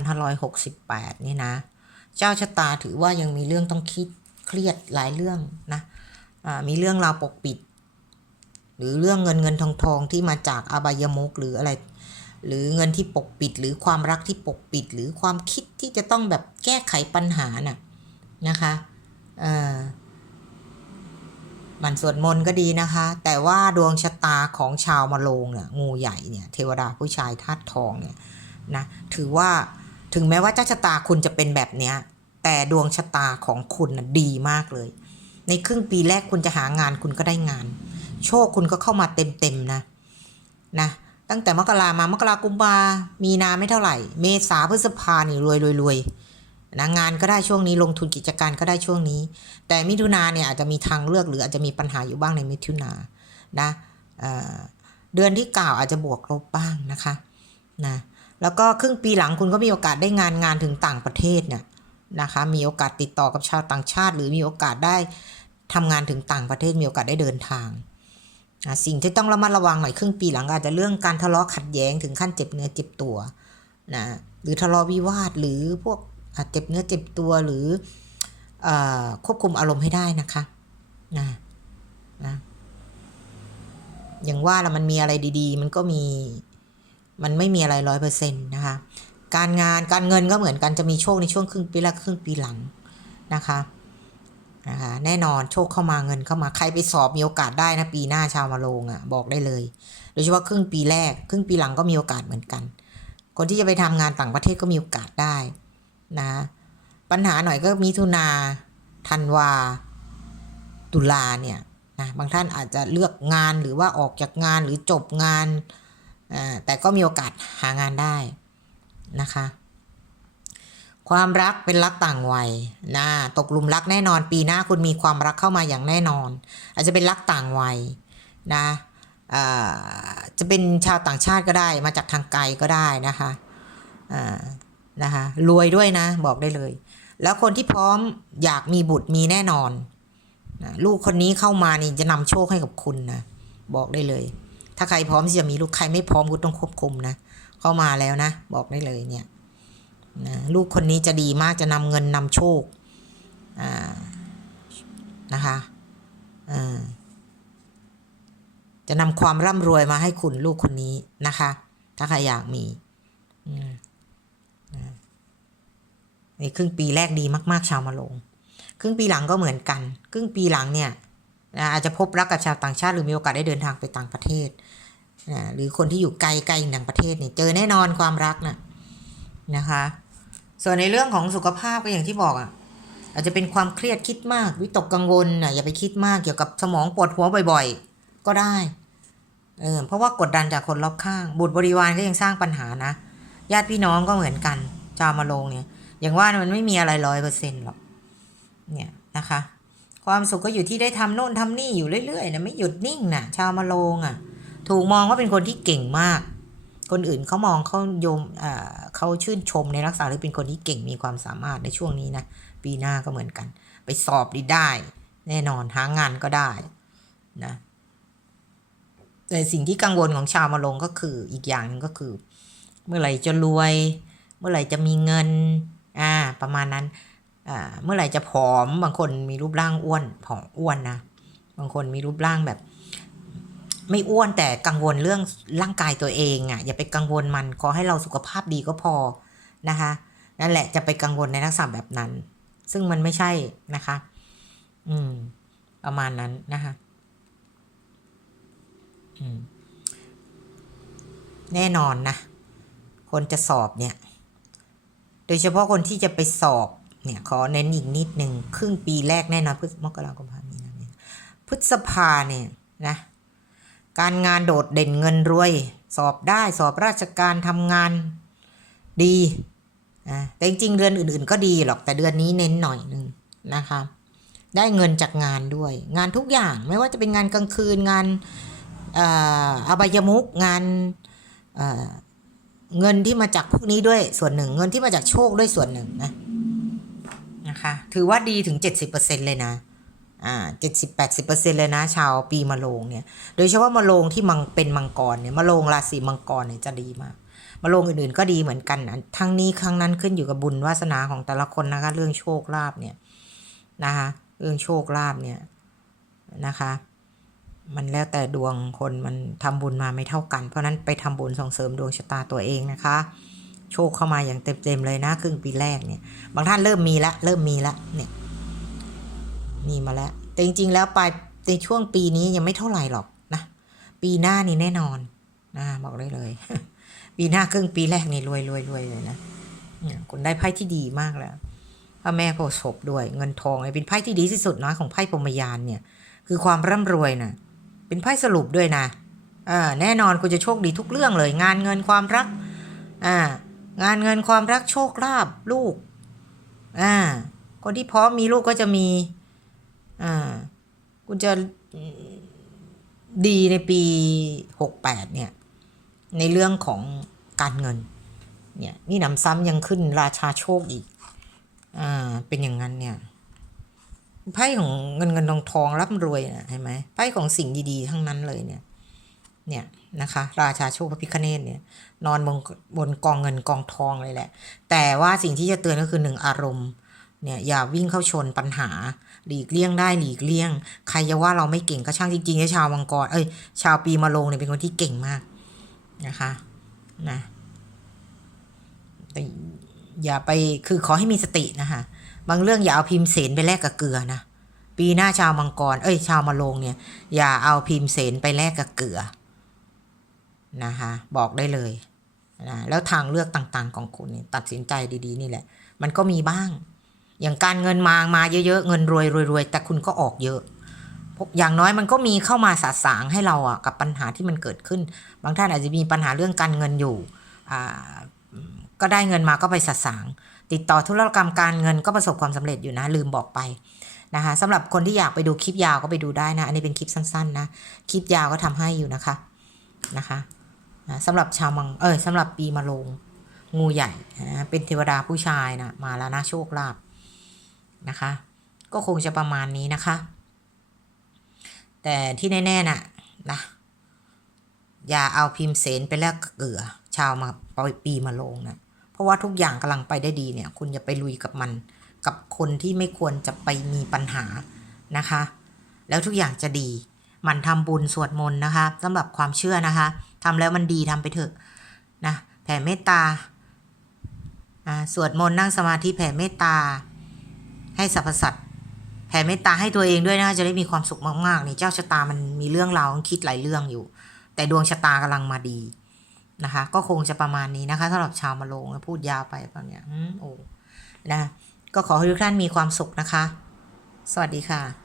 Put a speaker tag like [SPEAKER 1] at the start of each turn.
[SPEAKER 1] 2568 นี่นะ เจ้าชะตาถือว่ายังมีเรื่องต้องคิดเครียดหลายเรื่องนะอ่ามีเรื่องราวปกปิด หรือเรื่องเงินเงินทองทองที่มาจากอบายมุกหรืออะไร หรือเงินที่ปกปิด หรือความรักที่ปกปิด หรือความคิดที่จะต้องแบบแก้ไขปัญหาน่ะนะคะเออมันสวดมนต์ก็ดีนะคะ แต่ว่าดวงชะตาของชาวมะโรงเนี่ยงูใหญ่เนี่ยเทวดาผู้ชายธาตุทองเนี่ยนะถือว่า ถึงแม้ว่าเจ้าชะตาคุณจะเป็นแบบเนี้ย แต่ดวงชะตาของคุณนะดีมากเลย ในครึ่งปีแรกคุณจะหางานคุณก็ได้งาน โชคคุณก็เข้ามาเต็มๆนะนะตั้งแต่มกรามามกรากุมภามีนาไม่เท่าไหร่ เมษาพฤษภานี่รวยรวยรวยนะงานก็ได้ช่วงนี้ลงทุนกิจการก็ได้ช่วงนี้ แต่มิถุนาเนี่ยอาจจะมีทางเลือกหรืออาจจะมีปัญหาอยู่บ้างในมิถุนานะเเดือนที่เก่าวอาจจะบวกลบบ้างนะคะนะ แล้วก็ครึ่งปีหลังคุณก็มีโอกาสได้งานงานถึงต่างประเทศเนี่ยนะคะ มีโอกาสติดต่อกับชาวต่างชาติ หรือมีโอกาสได้ทำงานถึงต่างประเทศมีโอกาสได้เดินทางสิ่งที่ต้องระมัดระวังหน่อยครึ่งปีหลังอาจจะเรื่องการทะเลาะขัดแย้งถึงขั้นเจ็บเนื้อเจ็บตัวนะหรือทะเลาะวิวาทหรือพวกเจ็บเนื้อเจ็บตัวหรือเออควบคุมอารมณ์ให้ได้นะคะนะนะอย่างว่าละมันมีอะไรดี ๆ มันก็มี มันไม่มีอะไรร้อยเปอร์เซ็นต์นะคะ การงานการเงินก็เหมือนกันจะมีโชคในช่วงครึ่งปีแรกครึ่งปีหลังนะคะนะคะแน่นอนโชคเข้ามาเงินเข้ามาใครไปสอบมีโอกาสได้นะปีหน้าชาวมาโรงอะ่ะบอกได้เลย โดยเฉพาะครึ่งปีแรก ครึ่งปีหลังก็มีโอกาสเหมือนกัน คนที่จะไปทำงานต่างประเทศก็มีโอกาสได้นะปัญหาหน่อยก็มีทุนาธันวา ตุลาเนี่ยนะบางท่านอาจจะเลือกงานหรือว่าออกจากงานหรือจบงาน แต่ก็มีโอกาสหางานได้นะคะ ความรักเป็นรักต่างวัยนะตกหลุมรักแน่นอน ปีหน้าคุณมีความรักเข้ามาอย่างแน่นอน อาจจะเป็นรักต่างวัยนะจะเป็นชาวต่างชาติก็ได้ มาจากทางไกลก็ได้นะคะนะคะรวยด้วยนะบอกได้เลย แล้วคนที่พร้อมอยากมีบุตรมีแน่นอนนะลูกคนนี้เข้ามานี่จะนำโชคให้กับคุณนะบอกได้เลย ถ้าใครพร้อมที่จะมีลูกใครไม่พร้อมคุณต้องควบคุมนะเข้ามาแล้วนะ บอกได้เลยเนี่ยนะลูกคนนี้จะดีมากจะนำเงินนำโชคนะคะจะนำความร่ำรวยมาให้คุณลูกคนนี้นะคะ ถ้าใครอยากมีในครึ่งปีแรกดีมาก ๆ ชาวมาลง ครึ่งปีหลังก็เหมือนกัน ครึ่งปีหลังเนี่ย นะอาจจะพบรักกับชาวต่างชาติหรือมีโอกาสได้เดินทางไปต่างประเทศนะหรือคนที่อยู่ไกลไกลต่างประเทศเนี่ยเจอแน่นอนความรักน่ะนะคะ ส่วนในเรื่องของสุขภาพก็อย่างที่บอกอะอาจจะเป็นความเครียดคิดมากวิตกกังวลอะอย่าไปคิดมากเกี่ยวกับสมองปวดหัวบ่อยๆ ก็ได้เออเพราะว่ากดดันจากคนรอบข้าง บุตรบริวารก็ยังสร้างปัญหานะ ญาติพี่น้องก็เหมือนกัน จามาลงเนี่ย อย่างว่ามันไม่มีอะไรร้อยเปอร์เซ็นต์หรอกเนี่ยนะคะ ความสุขก็อยู่ที่ได้ทำโน่นทำนี่อยู่เรื่อยๆนะไม่หยุดนิ่งนะชาวมาลงอะ ถูกมองว่าเป็นคนที่เก่งมาก คนอื่นเขามองเขาโยมอ่าเขาชื่นชมในลักษณะที่เป็นคนที่เก่งมีความสามารถในช่วงนี้นะปีหน้าก็เหมือนกัน ไปสอบดีได้ แน่นอนหางานก็ได้นะแต่สิ่งที่กังวลของชาวมาลงก็คืออีกอย่างหนึงก็คือ เมื่อไหร่จะรวย เมื่อไหร่จะมีเงินอ่าประมาณนั้น เมื่อไหร่จะผอม บางคนมีรูปร่างอ้วนผอมอ้วนนะ บางคนมีรูปร่างแบบ ไม่อ้วนแต่กังวลเรื่องร่างกายตัวเองอะ่ะอย่าไปกังวลมันขอให้เราสุขภาพดีก็พอนะคะ นั่นแหละจะไปกังวลในลักษณะแบบนั้น ซึ่งมันไม่ใช่นะคะ อืม ประมาณนั้นนะคะ อืม แน่นอนนะคนจะสอบเนี่ย โดยเฉพาะคนที่จะไปสอบ เนี่ยขอเน้นอีกนิดหนึ่งครึ่งปีแรกแน่นอนพฤษมกราคมพามีนาเนี่ยพฤษภาเนี่ยนะการงานโดดเด่นเงินรวย สอบได้สอบราชการทำงานดีอะแต่จริงๆเดือนอื่นๆก็ดีหรอกแต่เดือนนี้เน้นหน่อยหนึ่งนะคะได้เงินจากงานด้วย งานทุกอย่างไม่ว่าจะเป็นงานกลางคืนงานอ่ออบายมุกงานเเงินที่มาจากพวกนี้ด้วยส่วนหนึ่ง เงินที่มาจากโชคด้วยส่วนหนึ่งนะ นะคะ ถือว่าดีถึง 70%เลยนะอ่าเจ็ดสิบแปดสิบเปอร์เซ็นเลยนะ ชาวปีมะโรงเนี่ย โดยเฉพาะมะโรงที่มังเป็นมังกรเนี่ยมะโรงราศีมังกรเนี่ยจะดีมากมาลงอื่นๆก็ดีเหมือนกันนะทั้งนี้ครั้งนั้นขึ้นอยู่กับบุญวาสนาของแต่ละคนนะคะ เรื่องโชคลาภเนี่ยนะคะ เรื่องโชคลาภเนี่ยนะคะ มันแล้วแต่ดวงคนมันทำบุญมาไม่เท่ากัน เพราะฉะนั้นไปทำบุญส่งเสริมดวงชะตาตัวเองนะคะ โชคเข้ามาอย่างเต็มๆเลยนะ ครึ่งปีแรกเนี่ย บางท่านเริ่มมีละเริ่มมีละเนี่ยนี่มาแล้ว แต่จริงๆแล้วปลายในช่วงปีนี้ยังไม่เท่าไหร่หรอกนะ ปีหน้านี่แน่นอนนะบอกได้เลย ปีหน้าครึ่งปีแรกนี่รวยรวยรวยเลยนะเนี่ยคุณได้ไพ่ที่ดีมากแล้วพระแม่โพธิ์ศพด้วย เงินทองเนี่ยเป็นไพ่ที่ดีที่สุดนะของไพ่พรหมยานเนี่ย คือความร่ำรวยนะเป็นไพ่สรุปด้วยนะอ่าแน่นอนคุณจะโชคดีทุกเรื่องเลย งานเงินความรัก อ่า งานเงินความรักโชคลาภลูก อ่า คนที่พร้อมมีลูกก็จะมี อ่า คุณจะดีในปีหกแปดเนี่ย ในเรื่องของการเงิน เนี่ย นี่หนำซ้ำยังขึ้นราชาโชคอีก อ่า เป็นอย่างนั้นเนี่ย ไพ่ของเงินเงินทองทองร่ำรวยนะเห็นไหมไพ่ของสิ่งดีๆ ทั้งนั้นเลยเนี่ย เนี่ยนะคะราชาโชคพระพิคเนตเนี่ยนอนบนบนกองเงินกองทองเลยแหละ แต่ว่าสิ่งที่จะเตือนก็คือหนึ่งอารมณ์เนี่ยอย่าวิ่งเข้าชนปัญหา หลีกเลี่ยงได้หลีกเลี่ยง ใครจะว่าเราไม่เก่งก็ช่างจริงๆไอ้ชาวมังกรเอ้ยชาวปีมะโรงเนี่ยเป็นคนที่เก่งมากนะคะนะแต่อย่าไปคือขอให้มีสตินะคะบางเรื่องอย่าเอาพิมพ์เสนไปแลกกับเกลือนะปีหน้าชาวมังกรเอ้ยชาวมะโรงเนี่ยอย่าเอาพิมพ์เสนไปแลกกับเกลือ นะคะบอกได้เลยนะแล้วทางเลือกต่างๆของคุณตัดสินใจดีๆ นี่แหละ มันก็มีบ้าง อย่างการเงินมามาเยอะๆ เงินรวยรวยๆแต่คุณก็ออกเยอะ อย่างน้อยมันก็มีเข้ามาสาสางให้เราอะกับปัญหาที่มันเกิดขึ้น บางท่านอาจจะมีปัญหาเรื่องการเงินอยู่ก็ได้เงินมาก็ไปสาสาง ติดต่อธุรกรรมการเงินก็ประสบความสำเร็จอยู่นะ ลืมบอกไปนะคะสำหรับคนที่อยากไปดูคลิปยาวก็ไปดูได้นะ อันนี้เป็นคลิปสั้นๆนะ คลิปยาวก็ทำให้อยู่นะคะนะคะ นะสำหรับชาวมังเออสำหรับปีมะโรงงูใหญ่นะเป็นเทวดาผู้ชายนะมาแล้วนะโชคลาภนะคะ ก็คงจะประมาณนี้นะคะ แต่ที่แน่ๆน่ะนะอย่าเอาพิมพ์เสนไปแลกเกลือ ชาวมาปีมาลงนะเพราะว่าทุกอย่างกำลังไปได้ดีเนี่ย คุณอย่าไปลุยกับมัน กับคนที่ไม่ควรจะไปมีปัญหานะคะ แล้วทุกอย่างจะดี หมั่นทำบุญสวดมนต์นะคะสำหรับความเชื่อนะคะทำแล้วมันดีทำไปเถอะนะแผ่เมตตาอ่าสวดมนต์นั่งสมาธิแผ่เมตตา ให้สรรพสัตว์แผ่เมตตาให้ตัวเองด้วยนะคะจะได้มีความสุขมากๆนี่เจ้าชะตามันมีเรื่องราวคิดหลายเรื่องอยู่ แต่ดวงชะตากำลังมาดีนะคะ ก็คงจะประมาณนี้นะคะสำหรับชาวมะโรงพูดยาวไปตอนเนี้ยโอ้นะก็ขอให้ทุกท่านมีความสุขนะคะ สวัสดีค่ะ